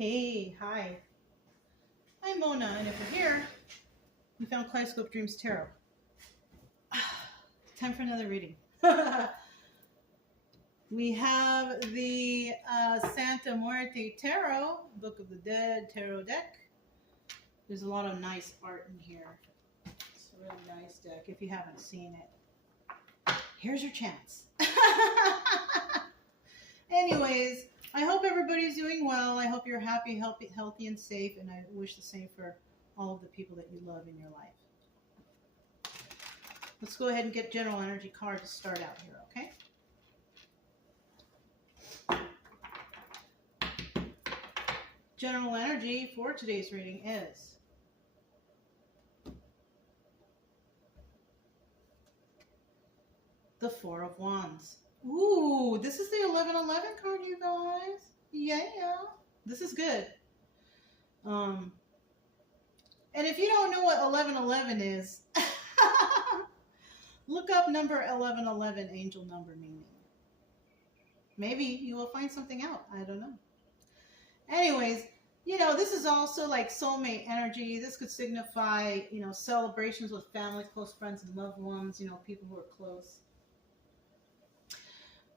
Hey, hi. I'm Mona, and if you're here, we found Kaleidoscope Dreams Tarot. Time for another reading. We have the Santa Muerte Tarot, Book of the Dead Tarot deck. There's a lot of nice art in here. It's a really nice deck if you haven't seen it. Here's your chance. Anyways, I hope everybody's doing well. I hope you're happy, healthy, and safe, and I wish the same for all of the people that you love in your life. Let's go ahead and get general energy card to start out here, okay? General energy for today's reading is the Four of Wands. Ooh, this is the 1111 card, you guys. Yeah, this is good. And if you don't know what 1111 is, look up number 1111, angel number meaning. Maybe you will find something out. I don't know. Anyways, you know, this is also like soulmate energy. This could signify, you know, celebrations with family, close friends, and loved ones, you know, people who are close.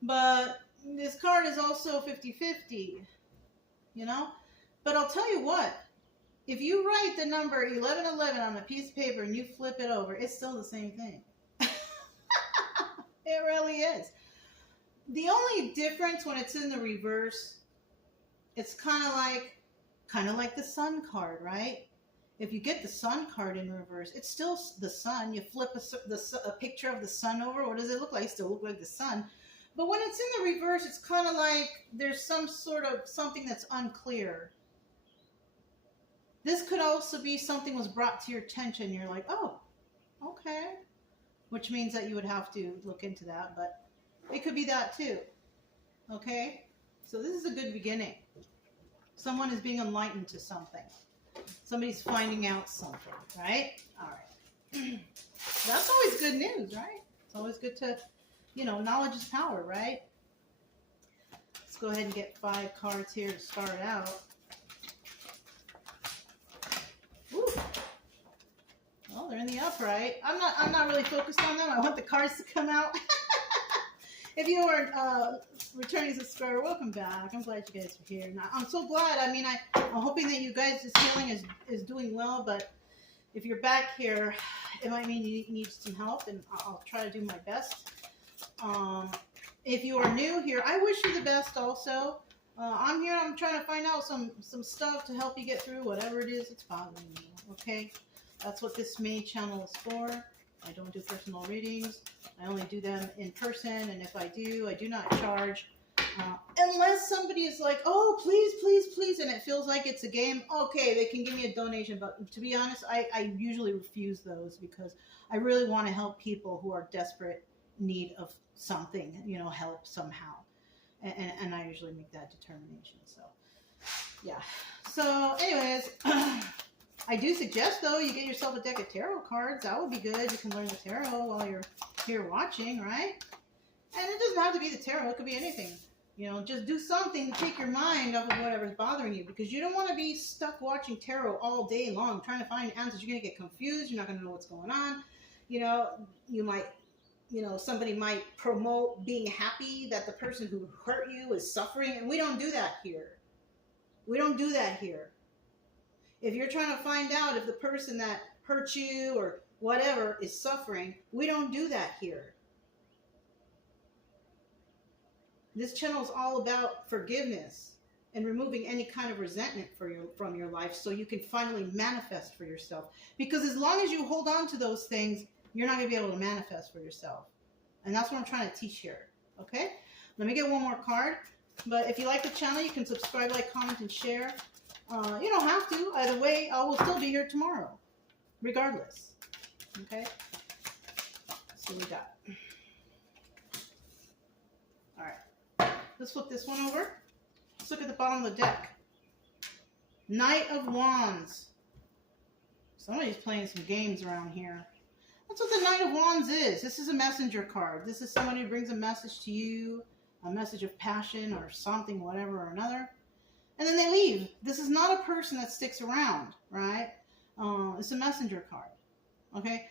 But this card is also 50-50, you know? But I'll tell you what, if you write the number 1111 on a piece of paper and you flip it over, it's still the same thing. It really is. The only difference when it's in the reverse, it's kind of like the Sun card, right? If you get the Sun card in reverse, it's still the Sun. You flip a picture of the Sun over, what does it look like? It still look like the Sun. But when it's in the reverse, it's kind of like there's some sort of something that's unclear. This could also be something was brought to your attention. You're like, oh, okay. Which means that you would have to look into that. But it could be that too. Okay? So this is a good beginning. Someone is being enlightened to something. Somebody's finding out something, right? All right. That's always good news, right? It's always good to... You know, knowledge is power, right? Let's go ahead and get 5 cards here to start out. Ooh. Well, they're in the upright. I'm not really focused on them. I want the cards to come out. If you are a returning subscriber, welcome back. I'm glad you guys are here. Now, I'm so glad. I mean, I'm hoping that you guys' healing is doing well, but if you're back here, it might mean you need some help, and I'll try to do my best. If you are new here, I wish you the best also. I'm here, I'm trying to find out some stuff to help you get through whatever it is that's bothering you, okay? That's what this main channel is for. I don't do personal readings. I only do them in person, and if I do not charge. Unless somebody is like, oh, please, please, please, and it feels like it's a game, okay, they can give me a donation. But to be honest, I usually refuse those because I really want to help people who are desperate need of something, you know, help somehow, and I usually make that determination. So yeah, so anyways, I do suggest though you get yourself a deck of tarot cards. That would be good. You can learn the tarot while you're here watching, right? And it doesn't have to be the tarot, it could be anything, you know. Just do something to take your mind off of whatever's bothering you, because you don't want to be stuck watching tarot all day long trying to find answers. You're gonna get confused, you're not gonna know what's going on, you know. You know, somebody might promote being happy that the person who hurt you is suffering, and we don't do that here. We don't do that here. If you're trying to find out if the person that hurt you or whatever is suffering, we don't do that here. This channel is all about forgiveness and removing any kind of resentment from your life so you can finally manifest for yourself. Because as long as you hold on to those things, you're not going to be able to manifest for yourself. And that's what I'm trying to teach here. Okay? Let me get one more card. But if you like the channel, you can subscribe, like, comment, and share. You don't have to. Either way, I will still be here tomorrow. Regardless. Okay? Let's see what we got. Alright. Let's flip this one over. Let's look at the bottom of the deck. Knight of Wands. Somebody's playing some games around here. That's what the Knight of Wands is. This is a messenger card. This is someone who brings a message to you, a message of passion or something, whatever or another. and then they leave. This is not a person that sticks around, right? It's a messenger card, okay?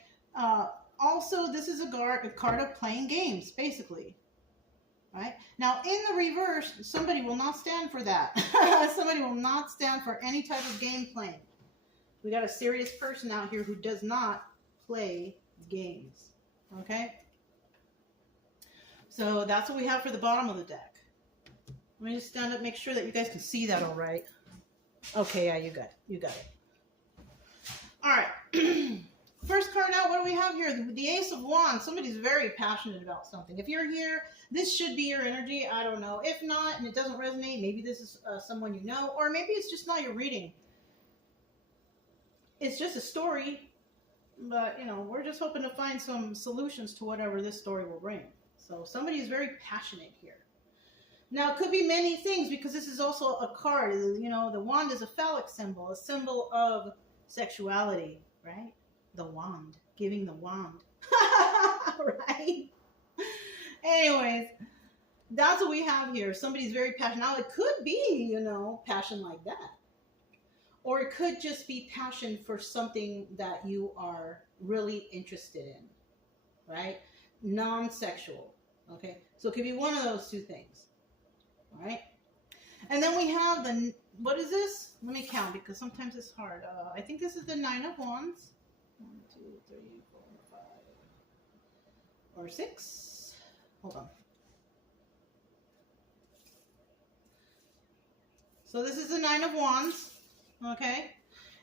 Also, this is a card of playing games, basically, right? Now, in the reverse, somebody will not stand for that. Somebody will not stand for any type of game playing. We got a serious person out here who does not play games, okay? So that's what we have for the bottom of the deck. Let me just stand up, make sure that you guys can see that all right. Okay, yeah, you got it. You got it. All right. First card out, what do we have here? The Ace of Wands. Somebody's very passionate about something. If you're here, this should be your energy. I don't know. If not, and it doesn't resonate, maybe this is someone you know, or maybe it's just not your reading. It's just a story, but, you know, we're just hoping to find some solutions to whatever this story will bring. So somebody is very passionate here. Now, it could be many things because this is also a card. You know, the wand is a phallic symbol, a symbol of sexuality, right? The wand, giving the wand, right? Anyways, that's what we have here. Somebody's very passionate. Now, it could be, you know, passion like that. Or it could just be passion for something that you are really interested in, right? Non-sexual, okay? So it could be one of those two things, all right? And then we have the, what is this? Let me count because sometimes it's hard. I think this is the Nine of Wands. 1, 2, 3, 4, 5, or 6. Hold on. So this is the Nine of Wands. Okay,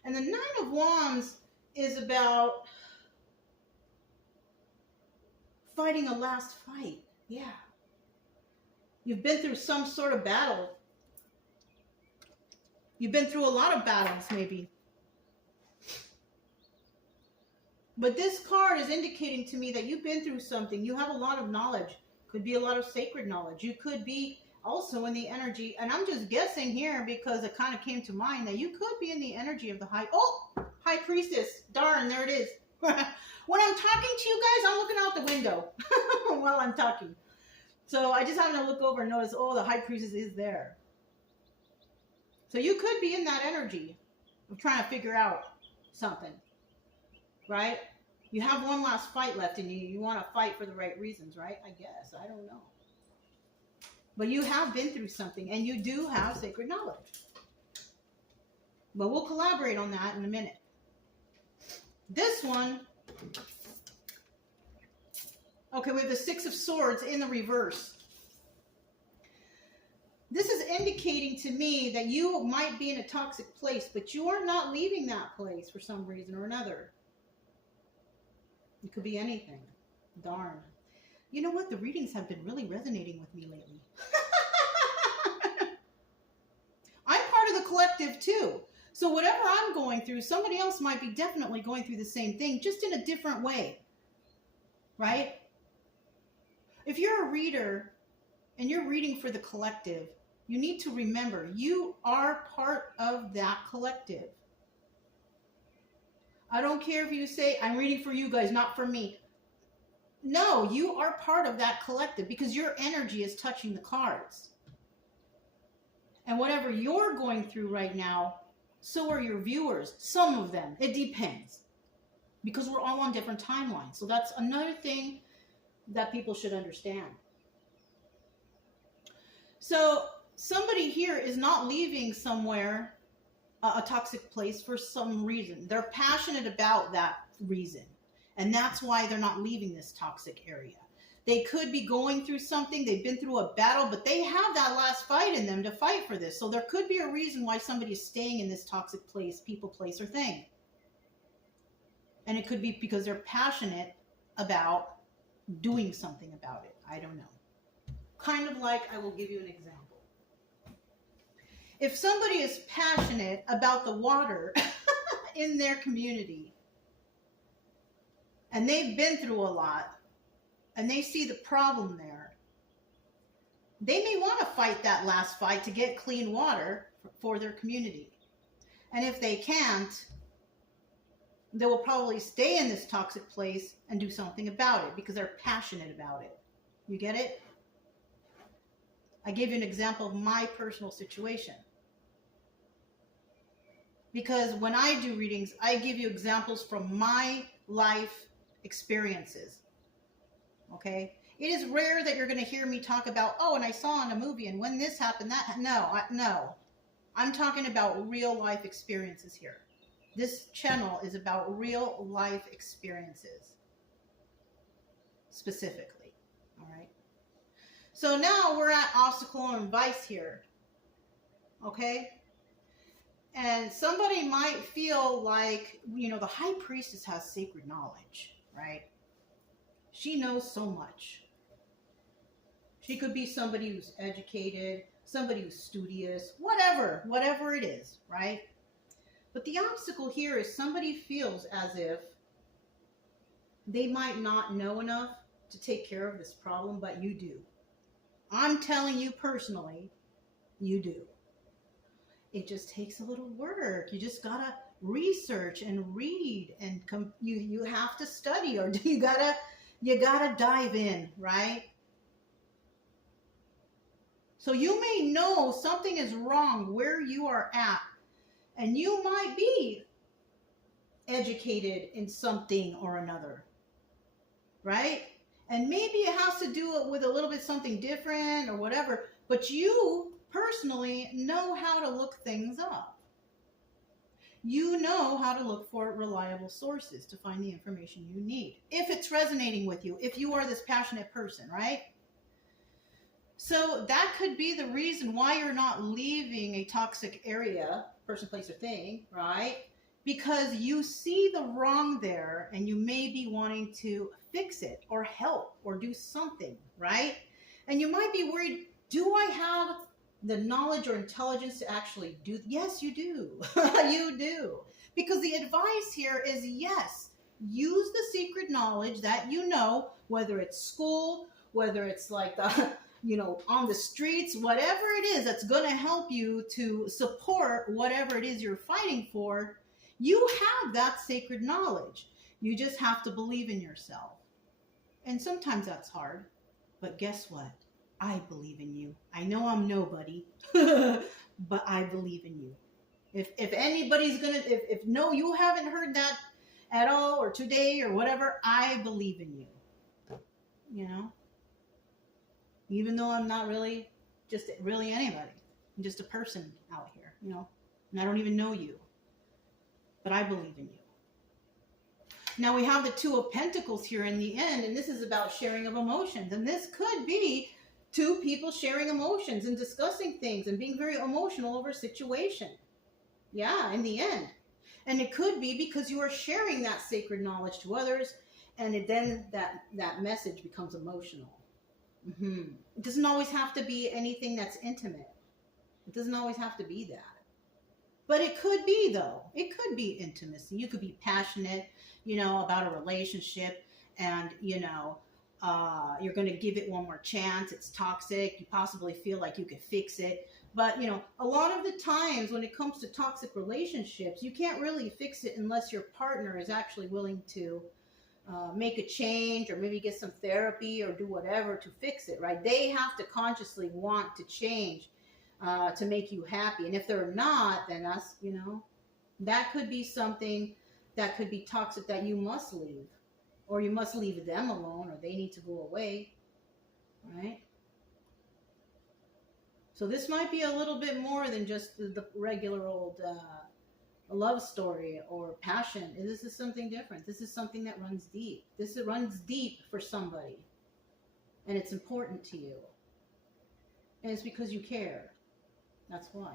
and the Nine of Wands is about fighting a last fight. Yeah. You've been through some sort of battle. You've been through a lot of battles, maybe. But this card is indicating to me that you've been through something. You have a lot of knowledge. Could be a lot of sacred knowledge. You could be also in the energy, and I'm just guessing here because it kind of came to mind that you could be in the energy of the High Priestess. Darn, there it is. When I'm talking to you guys, I'm looking out the window while I'm talking. So I just happened to look over and notice, oh, the High Priestess is there. So you could be in that energy of trying to figure out something, right? You have one last fight left in you. You want to fight for the right reasons, right? I guess. I don't know. But you have been through something, and you do have sacred knowledge. But we'll collaborate on that in a minute. This one, okay, we have the Six of Swords in the reverse. This is indicating to me that you might be in a toxic place, but you are not leaving that place for some reason or another. It could be anything. Darn. You know what? The readings have been really resonating with me lately. I'm part of the collective too. So whatever I'm going through, somebody else might be definitely going through the same thing, just in a different way. Right? If you're a reader and you're reading for the collective, you need to remember you are part of that collective. I don't care if you say, I'm reading for you guys, not for me. No, you are part of that collective because your energy is touching the cards. And whatever you're going through right now, so are your viewers. Some of them. It depends. Because we're all on different timelines. So that's another thing that people should understand. So somebody here is not leaving somewhere, a toxic place, for some reason. They're passionate about that reason. And that's why they're not leaving this toxic area. They could be going through something. They've been through a battle, but they have that last fight in them to fight for this. So there could be a reason why somebody is staying in this toxic place, people, place, or thing. And it could be because they're passionate about doing something about it. I don't know. Kind of like, I will give you an example. If somebody is passionate about the water in their community, and they've been through a lot, and they see the problem there, they may want to fight that last fight to get clean water for their community. And if they can't, they will probably stay in this toxic place and do something about it because they're passionate about it. You get it? I gave you an example of my personal situation. Because when I do readings, I give you examples from my life experiences. Okay? It is rare that you're going to hear me talk about, oh, and I saw in a movie, and when this happened, that. No. I'm talking about real life experiences here. This channel is about real life experiences, specifically. All right? So now we're at obstacle and vice here. Okay? And somebody might feel like, you know, the high priestess has sacred knowledge, right? She knows so much. She could be somebody who's educated, somebody who's studious, whatever it is, right? But the obstacle here is somebody feels as if they might not know enough to take care of this problem, but you do. I'm telling you personally, you do. It just takes a little work. You just gotta research and read, and you have to study, or you gotta dive in, right? So you may know something is wrong where you are at, and you might be educated in something or another, right? And maybe it has to do with a little bit something different or whatever, but you personally know how to look things up. You know how to look for reliable sources to find the information you need. If it's resonating with you, if you are this passionate person, right? So that could be the reason why you're not leaving a toxic area, person, place, or thing, right? Because you see the wrong there, and you may be wanting to fix it or help or do something, right? And you might be worried, do I have the knowledge or intelligence to actually do? Yes, you do. You do. Because the advice here is, yes, use the secret knowledge that you know, whether it's school, whether it's like the, you know, on the streets, whatever it is that's going to help you to support whatever it is you're fighting for. You have that sacred knowledge. You just have to believe in yourself. And sometimes that's hard. But guess what? I believe in you. I know I'm nobody, but I believe in you. If anybody's gonna, if no, you haven't heard that at all, or today, or whatever, I believe in you. You know? Even though I'm not really anybody. I'm just a person out here, you know? And I don't even know you. But I believe in you. Now we have the Two of Pentacles here in the end, and this is about sharing of emotions. And this could be two people sharing emotions and discussing things and being very emotional over a situation. Yeah, in the end. And it could be because you are sharing that sacred knowledge to others, and then that message becomes emotional. It doesn't always have to be anything that's intimate. It doesn't always have to be that. But it could be, though. It could be intimacy. You could be passionate, you know, about a relationship, and, you know, you're going to give it one more chance. It's toxic. You possibly feel like you could fix it. But, you know, a lot of the times when it comes to toxic relationships, you can't really fix it unless your partner is actually willing to make a change, or maybe get some therapy, or do whatever to fix it, right? They have to consciously want to change to make you happy. And if they're not, then that's, you know, that could be something that could be toxic that you must leave. Or you must leave them alone, or they need to go away, right? So this might be a little bit more than just the regular old love story or passion. This is something different. This is something that runs deep. This runs deep for somebody. And it's important to you. And it's because you care. That's why.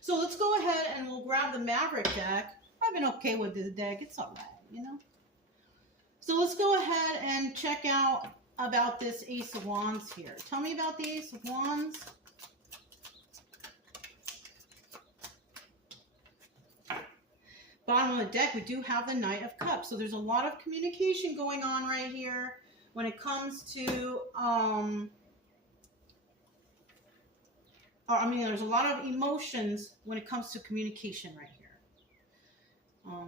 So let's go ahead and we'll grab the Maverick deck. I've been okay with this deck. It's all right, you know. So let's go ahead and check out about this Ace of Wands here. Tell me about the Ace of Wands. Bottom of the deck, we do have the Knight of Cups. So there's a lot of communication going on right here when it comes to, there's a lot of emotions when it comes to communication right here.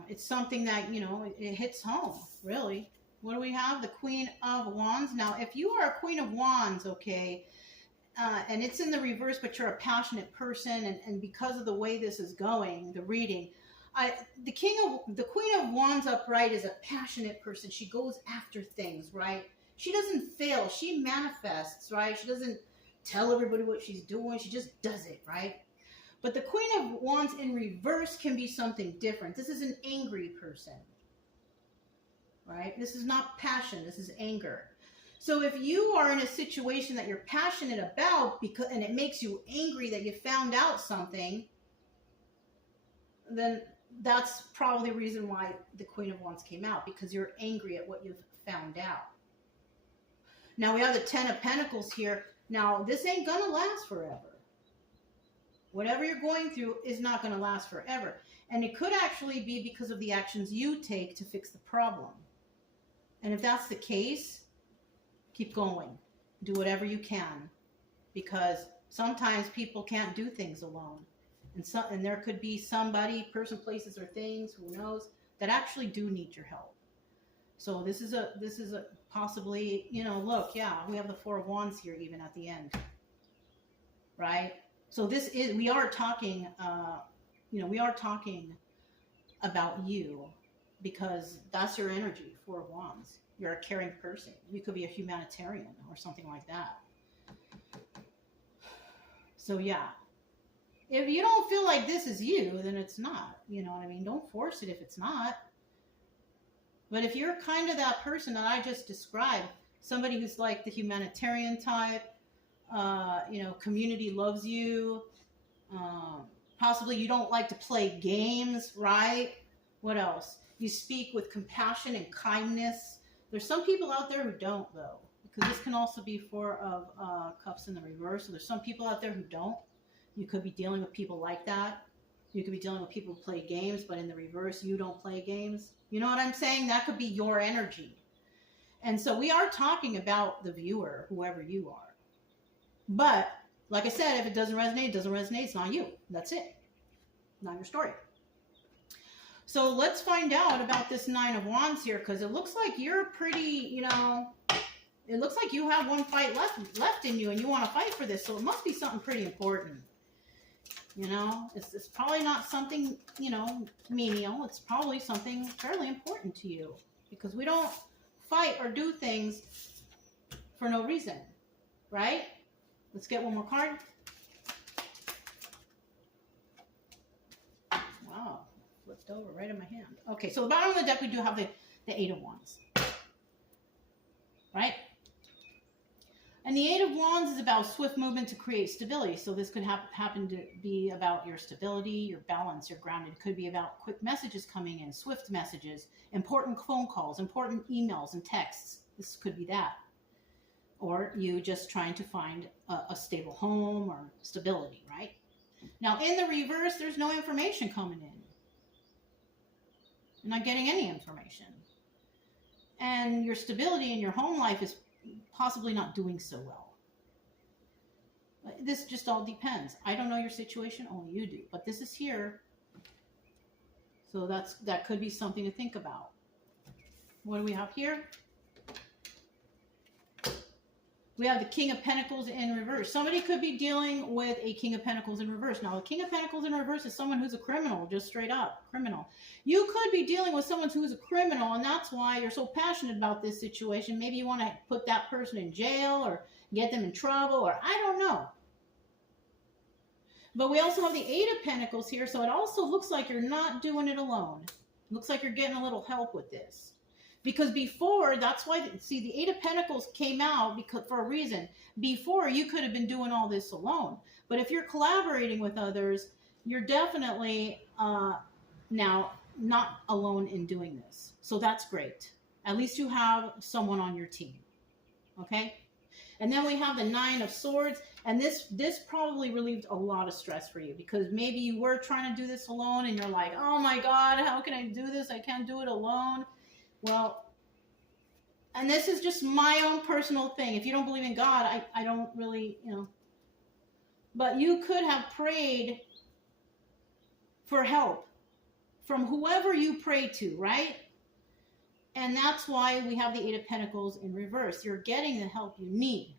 It's something that, you know, it hits home, really. What do we have? The Queen of Wands. Now, if you are a Queen of Wands, okay, and it's in the reverse, but you're a passionate person, and because of the way this is going, the reading, the Queen of Wands upright is a passionate person. She goes after things, right? She doesn't fail. She manifests, right? She doesn't tell everybody what she's doing. She just does it, right? But the Queen of Wands in reverse can be something different. This is an angry person, right? This is not passion. This is anger. So if you are in a situation that you're passionate about and it makes you angry that you found out something, then that's probably the reason why the Queen of Wands came out, because you're angry at what you've found out. Now we have the Ten of Pentacles here. Now this ain't gonna last forever. Whatever you're going through is not gonna last forever. And it could actually be because of the actions you take to fix the problem. And if that's the case, keep going. Do whatever you can, because sometimes people can't do things alone. And there could be somebody, person, places, or things, who knows, that actually do need your help. So this is a possibly, look, yeah, we have the Four of Wands here even at the end, right? So we are talking, we are talking about you, because that's your energy, Four of Wands. You're a caring person. You could be a humanitarian or something like that. So yeah, if you don't feel like this is you, then it's not. You know what I mean? Don't force it if it's not. But if you're kind of that person that I just described, somebody who's like the humanitarian type, community loves you, possibly you don't like to play games, right? What else? You speak with compassion and kindness. There's some people out there who don't, though, because this can also be Four of Cups in the reverse. So there's some people out there who don't. You could be dealing with people like that. You could be dealing with people who play games, but in the reverse, you don't play games. You know what I'm saying? That could be your energy. And so we are talking about the viewer, whoever you are. But like I said, if it doesn't resonate, it doesn't resonate. It's not you. That's it. Not your story. So let's find out about this Nine of Wands here, because it looks like you're pretty, it looks like you have one fight left in you, and you want to fight for this. So it must be something pretty important. It's probably not something, menial. It's probably something fairly important to you, because we don't fight or do things for no reason, right? Let's get one more card. Wow, flipped over right in my hand. Okay, so the bottom of the deck, we do have the Eight of Wands, right? And the Eight of Wands is about swift movement to create stability. So this could happen to be about your stability, your balance, your grounded. It could be about quick messages coming in, swift messages, important phone calls, important emails and texts. This could be that. Or you just trying to find a stable home or stability, right? Now, in the reverse, there's no information coming in. You're not getting any information. And your stability in your home life is possibly not doing so well. This just all depends. I don't know your situation, only you do. But this is here. So that could be something to think about. What do we have here? We have the King of Pentacles in reverse. Somebody could be dealing with a King of Pentacles in reverse. Now, the King of Pentacles in reverse is someone who's a criminal, just straight up criminal. You could be dealing with someone who's a criminal, and that's why you're so passionate about this situation. Maybe you want to put that person in jail or get them in trouble, or I don't know. But we also have the Eight of Pentacles here, so it also looks like you're not doing it alone. It looks like you're getting a little help with this. Because before, that's why, see, the Eight of Pentacles came out for a reason. Before, you could have been doing all this alone. But if you're collaborating with others, you're definitely now not alone in doing this. So that's great. At least you have someone on your team. Okay? And then we have the Nine of Swords. And this probably relieved a lot of stress for you. Because maybe you were trying to do this alone and you're like, oh my God, how can I do this? I can't do it alone. Well, and this is just my own personal thing. If you don't believe in God, I don't really, But you could have prayed for help from whoever you pray to, right? And that's why we have the Eight of Pentacles in reverse. You're getting the help you need.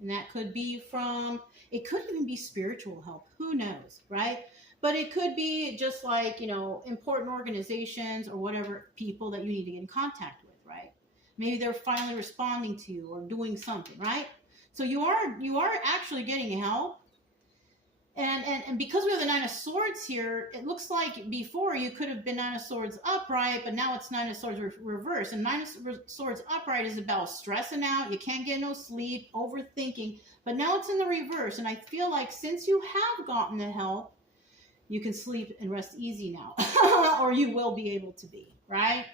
And that could be from, it could even be spiritual help. Who knows, right? But it could be just like, important organizations or whatever people that you need to get in contact with, right? Maybe they're finally responding to you or doing something, right? So you are actually getting help. And because we have the Nine of Swords here, it looks like before you could have been Nine of Swords upright, but now it's Nine of Swords reverse. And Nine of Swords upright is about stressing out. You can't get no sleep, overthinking. But now it's in the reverse. And I feel like since you have gotten the help, you can sleep and rest easy now. Or you will be able to be, right?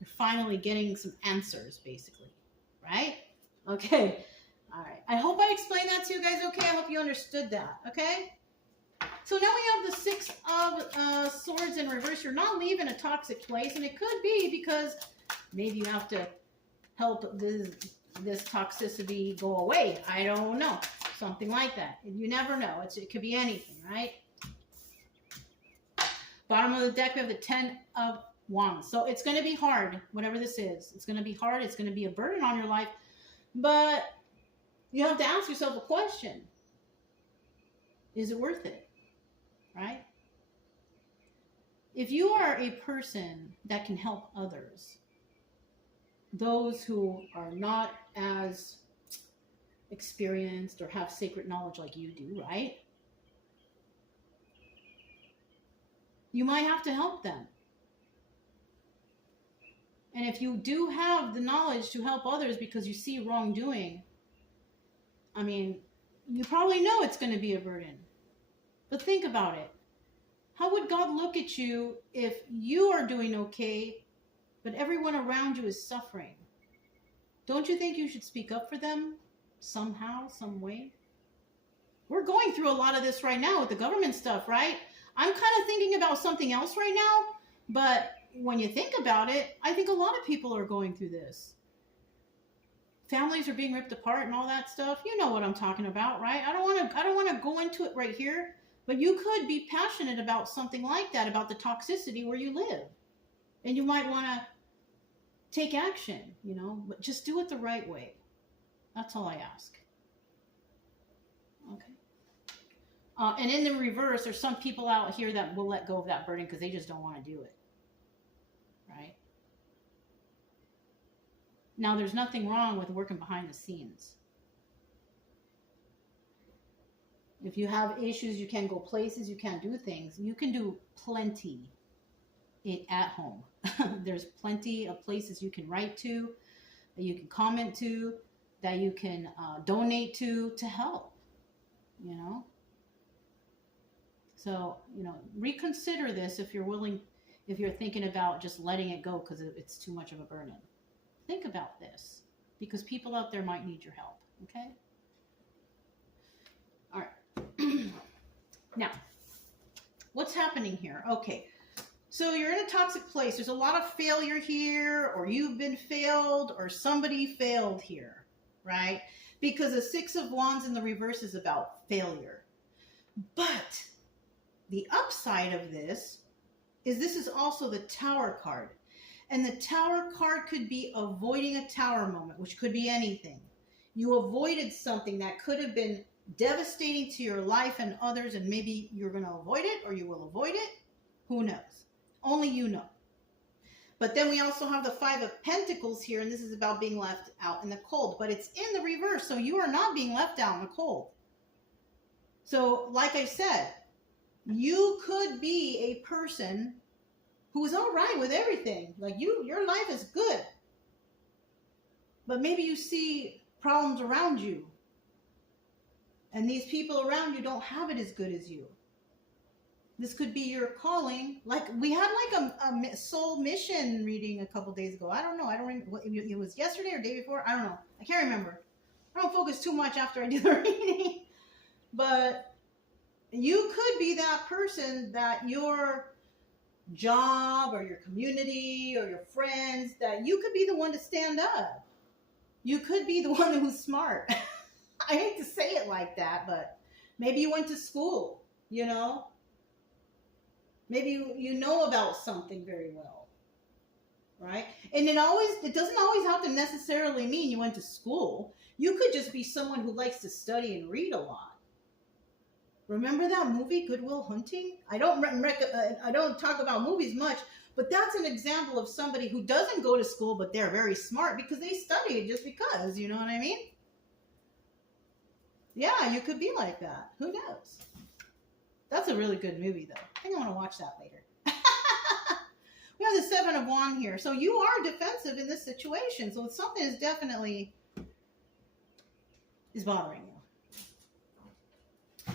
You're finally getting some answers, basically, right? Okay. All right. I hope I explained that to you guys okay. I hope you understood that, okay? So now we have the Six of Swords in reverse. You're not leaving a toxic place, and it could be because maybe you have to help this toxicity go away. I don't know. Something like that. You never know. It could be anything, right? Bottom of the deck, we have the Ten of Wands. So it's going to be hard, whatever this is. It's going to be hard. It's going to be a burden on your life. But you have to ask yourself a question. Is it worth it? Right? If you are a person that can help others, those who are not as experienced or have sacred knowledge like you do, right? You might have to help them. And if you do have the knowledge to help others because you see wrongdoing, I mean, you probably know it's going to be a burden. But think about it. How would God look at you if you are doing okay, but everyone around you is suffering? Don't you think you should speak up for them somehow, some way? We're going through a lot of this right now with the government stuff, right? I'm kind of thinking about something else right now, but when you think about it, I think a lot of people are going through this. Families are being ripped apart and all that stuff. You know what I'm talking about, right? I don't want to go into it right here, but you could be passionate about something like that, about the toxicity where you live. And you might want to take action, but just do it the right way. That's all I ask. Okay. And in the reverse, there's some people out here that will let go of that burden because they just don't want to do it. Right? Now, there's nothing wrong with working behind the scenes. If you have issues, you can go places, you can do things. You can do plenty at home. There's plenty of places you can write to, that you can comment to, that you can donate to help, So, reconsider this if you're willing, if you're thinking about just letting it go because it's too much of a burden. Think about this because people out there might need your help, okay? All right. Now, what's happening here? Okay, so you're in a toxic place. There's a lot of failure here, or you've been failed, or somebody failed here, right? Because the Six of Wands in the reverse is about failure. But the upside of this is also the Tower card. And the Tower card could be avoiding a tower moment, which could be anything. You avoided something that could have been devastating to your life and others, and maybe you're going to avoid it or you will avoid it. Who knows? Only you know. But then we also have the Five of Pentacles here, and this is about being left out in the cold. But it's in the reverse, so you are not being left out in the cold. So, like I said, you could be a person who is all right with everything. Like your life is good. But maybe you see problems around you. And these people around you don't have it as good as you. This could be your calling. Like we had like a soul mission reading a couple days ago. I don't know. I don't remember. It was yesterday or day before. I don't know. I can't remember. I don't focus too much after I do the reading. But you could be that person that your job or your community or your friends, that you could be the one to stand up. You could be the one who's smart. I hate to say it like that, but maybe you went to school, Maybe you know about something very well, right? And it doesn't always have to necessarily mean you went to school. You could just be someone who likes to study and read a lot. Remember that movie, Good Will Hunting? I don't talk about movies much, but that's an example of somebody who doesn't go to school, but they're very smart because they studied just because, you know what I mean? Yeah, you could be like that. Who knows? That's a really good movie, though. I think I want to watch that later. We have the Seven of Wands here. So you are defensive in this situation. So something is definitely bothering you.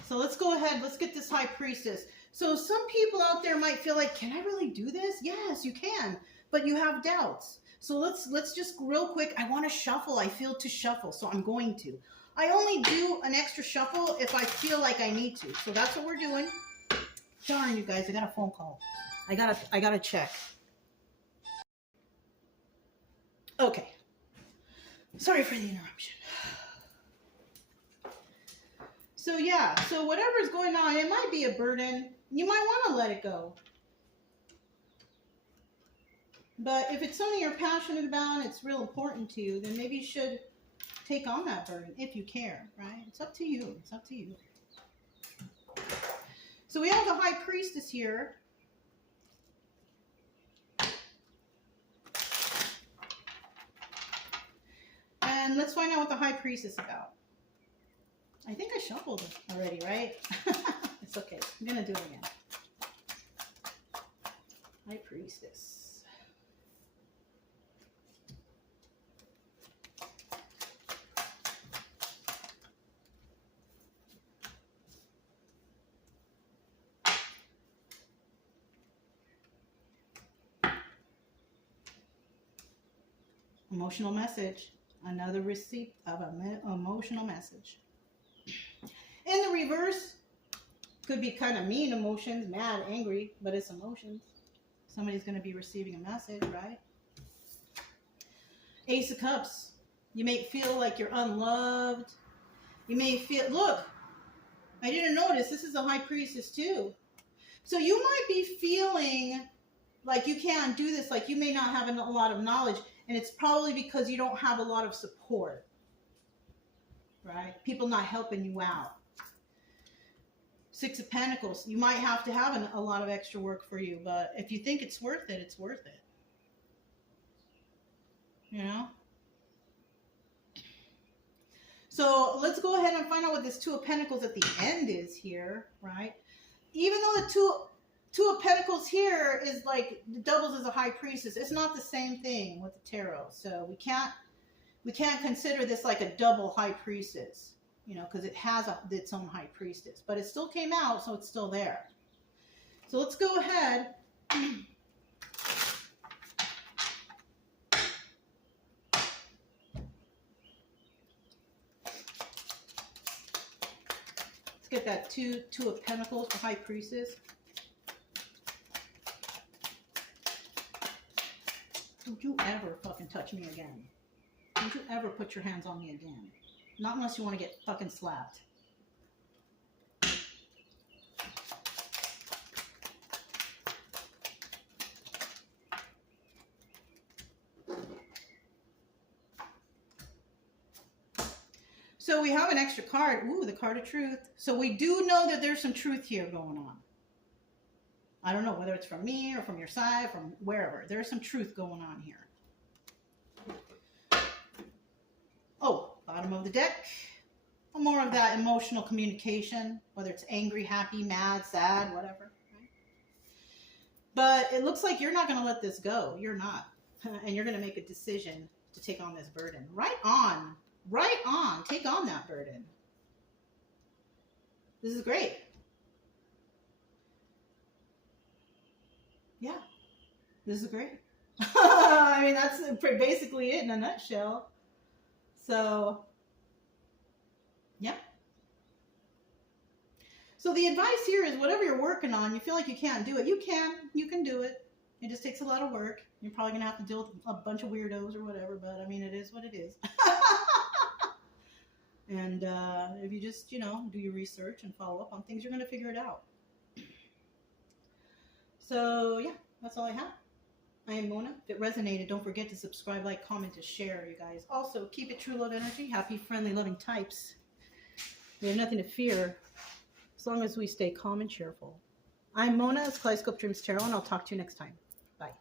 So let's go ahead. Let's get this High Priestess. So some people out there might feel like, can I really do this? Yes, you can. But you have doubts. So let's just real quick. I want to shuffle. I feel to shuffle. So I'm going to. I only do an extra shuffle if I feel like I need to. So that's what we're doing. Darn, you guys, I got a phone call. I gotta check. Okay. Sorry for the interruption. So yeah, so whatever's going on, it might be a burden. You might want to let it go. But if it's something you're passionate about and it's real important to you, then maybe you should take on that burden if you care, right? It's up to you. It's up to you. So we have the High Priestess here. And let's find out what the High Priestess is about. I think I shuffled already, right? It's okay. I'm going to do it again. High Priestess. Emotional message. Another receipt of an emotional message. In the reverse, could be kind of mean emotions, mad, angry, but it's emotions. Somebody's going to be receiving a message, right? Ace of Cups. You may feel like you're unloved. You may feel, look, I didn't notice, this is a High Priestess too. So you might be feeling like you can't do this, like you may not have a lot of knowledge, and it's probably because you don't have a lot of support, right? People not helping you out. Six of Pentacles. You might have to have a lot of extra work for you, but if you think it's worth it, it's worth it. You know? So let's go ahead and find out what this Two of Pentacles at the end is here, right? Even though the Two of Pentacles here is like doubles as a High Priestess, it's not the same thing with the tarot. So we can't consider this like a double High Priestess, you know, because it has its own High Priestess, but it still came out, so it's still there. So let's go ahead. Let's get that two of Pentacles for High Priestess. Don't you ever fucking touch me again. Don't you ever put your hands on me again. Not unless you want to get fucking slapped. So we have an extra card. Ooh, the card of truth. So we do know that there's some truth here going on. I don't know whether it's from me or from your side, from wherever. There's some truth going on here. Oh, bottom of the deck. More of that emotional communication, whether it's angry, happy, mad, sad, whatever. Right? But it looks like you're not going to let this go. You're not. And you're going to make a decision to take on this burden. Right on. Right on. Take on that burden. This is great. Yeah, this is great. I mean, that's basically it in a nutshell. So, yeah. So the advice here is whatever you're working on, you feel like you can't do it. You can do it. It just takes a lot of work. You're probably going to have to deal with a bunch of weirdos or whatever, but I mean, it is what it is. And if you just, you know, do your research and follow up on things, you're going to figure it out. So, yeah, that's all I have. I am Mona. If it resonated, don't forget to subscribe, like, comment, and share, you guys. Also, keep it true love energy. Happy, friendly, loving types. We have nothing to fear as long as we stay calm and cheerful. I'm Mona. It's Kaleidoscope Dreams Tarot, and I'll talk to you next time. Bye.